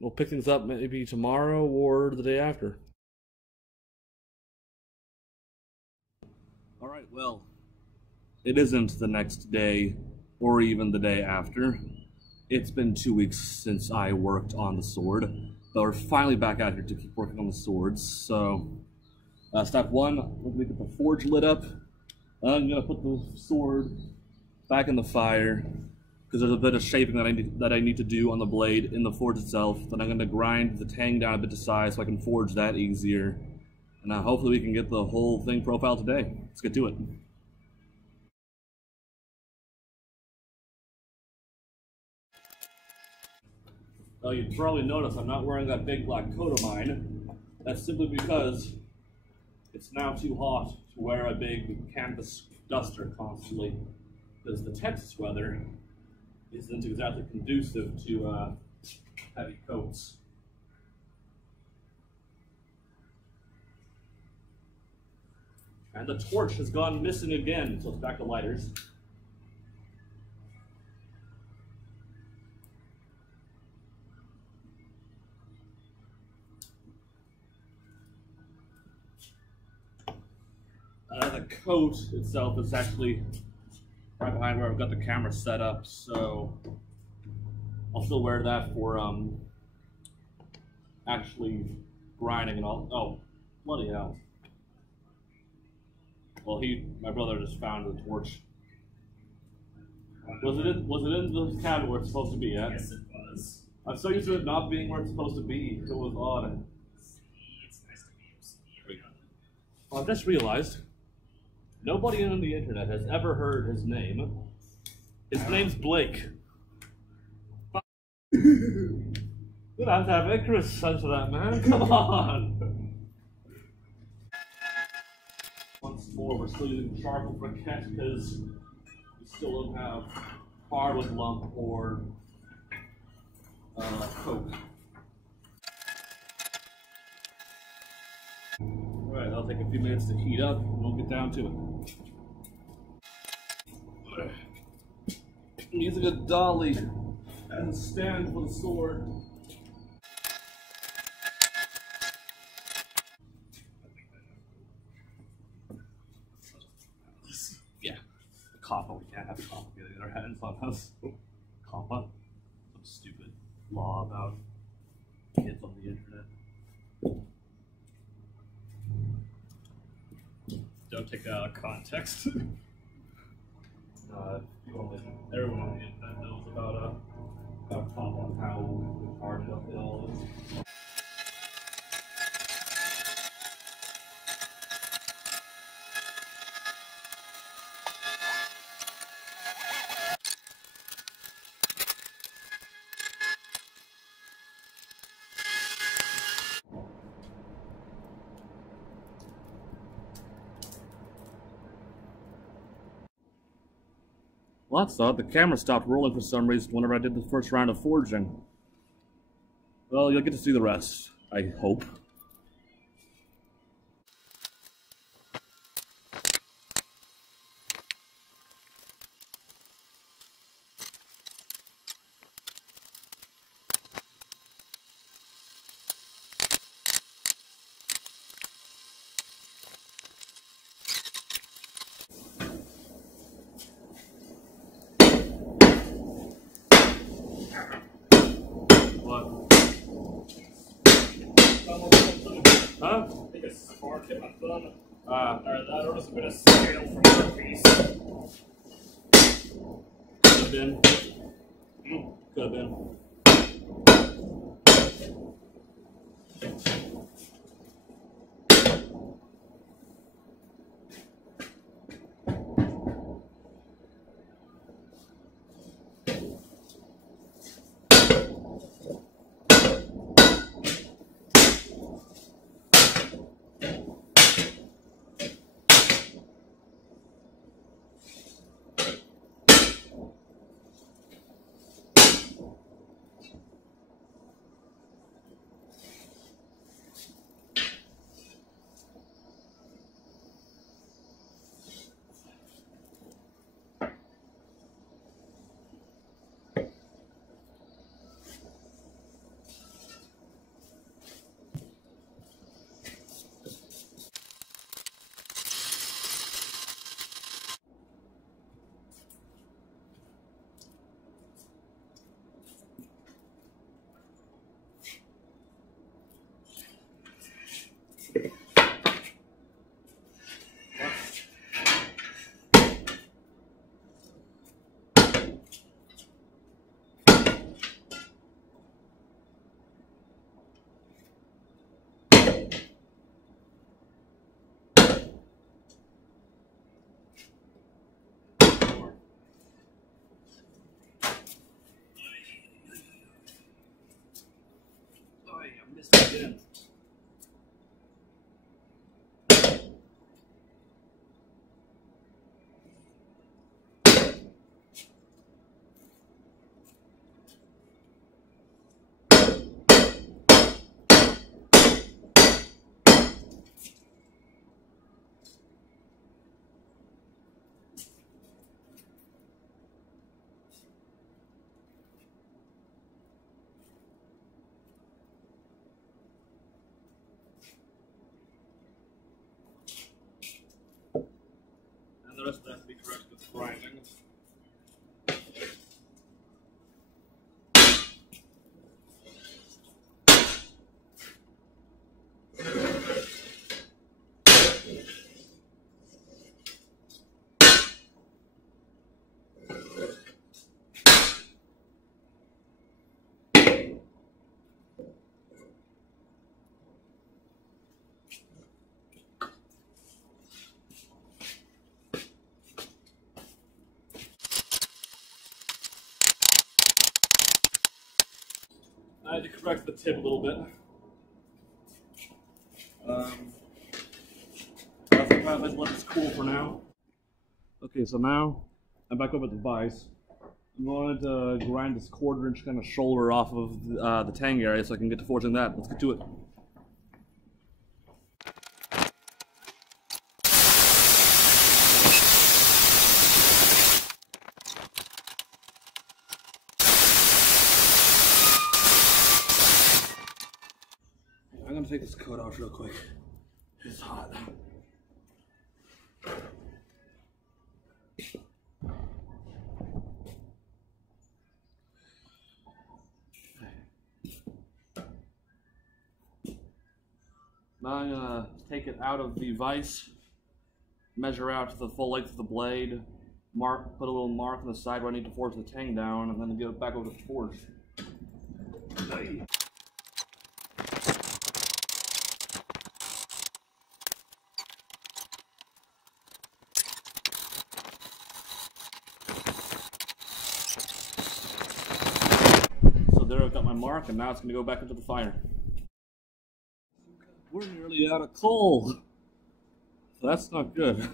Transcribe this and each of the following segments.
we'll pick things up maybe tomorrow or the day after. All right, well, it isn't the next day or even the day after. It's been 2 weeks since I worked on the sword, but we're finally back out here to keep working on the swords. So, step one, we're gonna get the forge lit up. I'm gonna put the sword back in the fire because there's a bit of shaping that I need to do on the blade in the forge itself. Then I'm gonna grind the tang down a bit to size so I can forge that easier. And hopefully we can get the whole thing profiled today. Let's get to it. Well, you probably noticed I'm not wearing that big black coat of mine. That's simply because it's now too hot to wear a big canvas duster constantly, because the Texas weather isn't exactly conducive to heavy coats. And the torch has gone missing again, so it's back to lighters. The coat itself is actually right behind where I've got the camera set up, so I'll still wear that for actually grinding and all. Oh, bloody hell. Well, my brother just found the torch. Was it in the cabin where it's supposed to be, yeah? Yes, it was. I'm so used to it not being where it's supposed to be. It was odd. It's nice to meet you. Well, I've just realized nobody on the internet has ever heard his name. His name's Blake. You'd have to have Icarus censor that, man. Come on. Once more, we're still using charcoal briquette because we still don't have hardwood lump or coke. Alright, that'll take a few minutes to heat up and we'll get down to it. I'm using a dolly as a stand for the sword. Yeah, Kappa, we can't have Kappa getting their hands on us. Kappa, some stupid law about kids on the internet. Don't take that out of context. Everyone on the internet knows about Kappa and how retarded it all is. Well, that's odd. The camera stopped rolling for some reason whenever I did the first round of forging. Well, you'll get to see the rest, I hope. Huh? I think a spark hit my thumb. Ah. There was a bit of scale from that piece. Could have been. Could have been. And the rest has to be correct with grinding. I had to correct the tip a little bit. I think I'll let this cool for now. Okay, so now I'm back up at the vise. I'm going to grind this 1/4 inch kind of shoulder off of the tang area so I can get to forging that. Let's get to it. I'm going to take this coat off real quick. It's hot. Now I'm gonna take it out of the vise, measure out the full length of the blade, put a little mark on the side where I need to forge the tang down, and then get it back over to the forge. So there I've got my mark, and now it's gonna go back into the fire. We're nearly out of coal. So that's not good.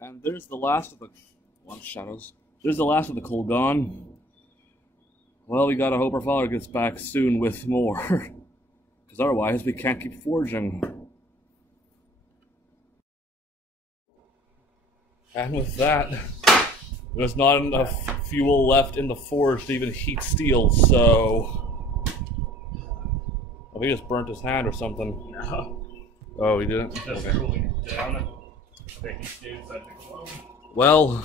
And there's the last of the shadows. There's the last of the coal gone. Well, we gotta hope our father gets back soon with more. Because otherwise we can't keep forging. And with that, there's not enough fuel left in the forge to even heat steel, so oh, he just burnt his hand or something. No. Oh, he didn't? Just cooling it down. Well.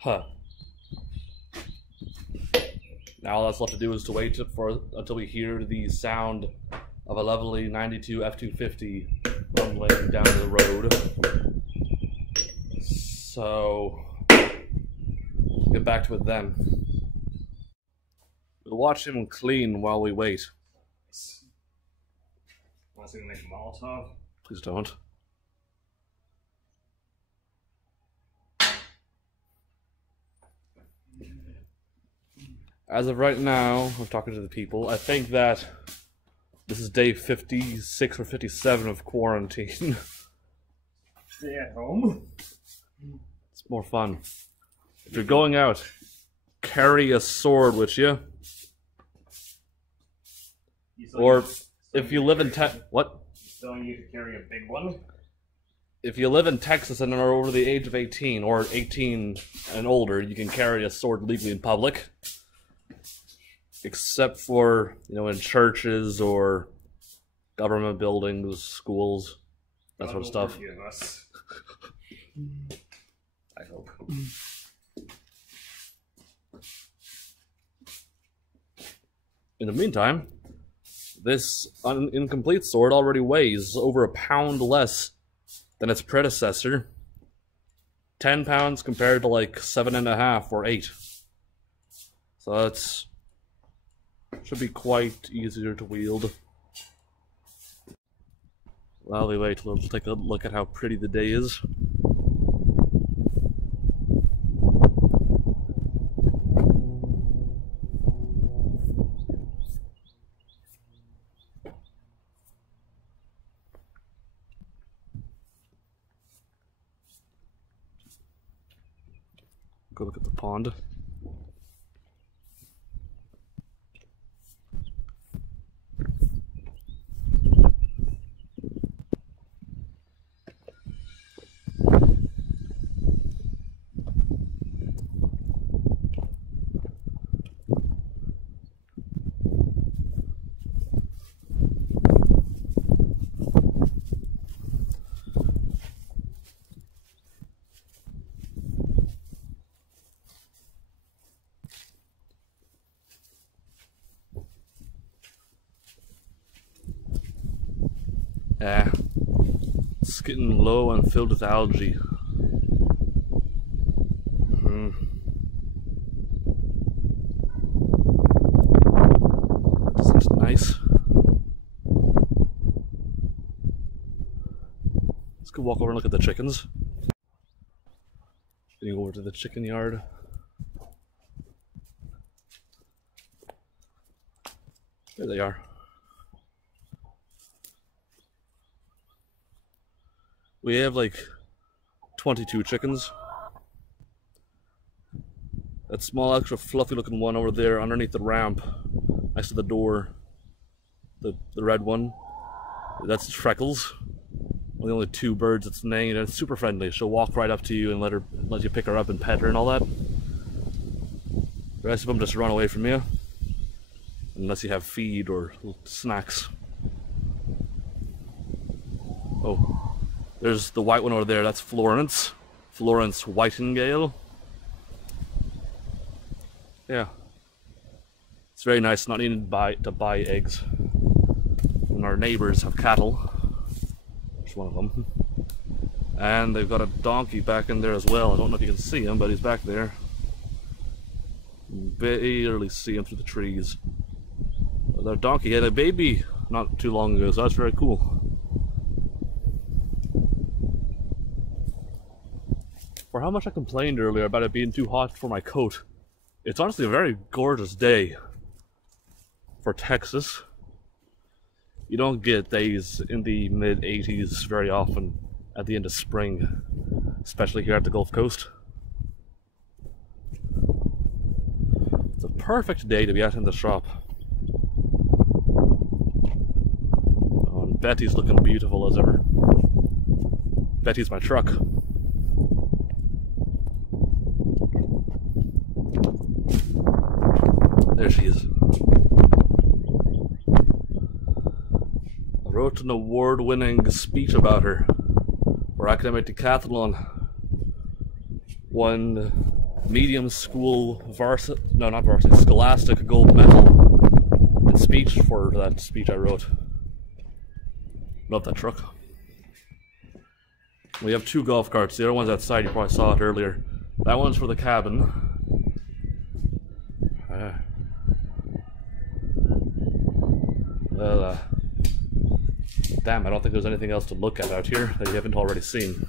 Huh. Now all that's left to do is to wait until we hear the sound of a lovely 92 F-250 rumbling down the road. So, we'll get back to it then. We'll watch him clean while we wait. Want to make a Molotov? Please don't. As of right now, I'm talking to the people. I think that this is day 56 or 57 of quarantine. Stay at home? It's more fun. If you're going out, carry a sword with you. Or if you live in what? Telling you to carry a big one? If you live in Texas and are over the age of 18 or 18 and older, you can carry a sword legally in public. Except for, in churches or government buildings, schools, that sort of stuff. Forgive us. I hope. In the meantime, this incomplete sword already weighs over a pound less than its predecessor. 10 pounds compared to like 7.5 or 8. So that's should be quite easier to wield. While we wait, we'll take a look at how pretty the day is. Go look at the pond. It's getting low and filled with algae. That's nice. Let's go walk over and look at the chickens. Getting over to the chicken yard. There they are. We have like 22 chickens. That small, extra fluffy looking one over there underneath the ramp, next to the door, the red one, that's Freckles. One of the only two birds that's named, and it's super friendly. She'll walk right up to you and let you pick her up and pet her and all that. The rest of them just run away from you, unless you have feed or snacks. Oh. There's the white one over there, that's Florence. Florence Whitingale. Yeah. It's very nice not needing to buy eggs. And our neighbors have cattle. There's one of them. And they've got a donkey back in there as well. I don't know if you can see him, but he's back there. You can barely see him through the trees. Their donkey had a baby not too long ago, so that's very cool. For how much I complained earlier about it being too hot for my coat, it's honestly a very gorgeous day for Texas. You don't get days in the mid-80s very often at the end of spring, especially here at the Gulf Coast. It's a perfect day to be out in the shop. Oh, and Betty's looking beautiful as ever. Betty's my truck. There she is. I wrote an award-winning speech about her for academic decathlon. Won medium school scholastic gold medal in speech for that speech I wrote. Love that truck. We have two golf carts. The other one's outside. You probably saw it earlier. That one's for the cabin. Well, damn, I don't think there's anything else to look at out here that you haven't already seen.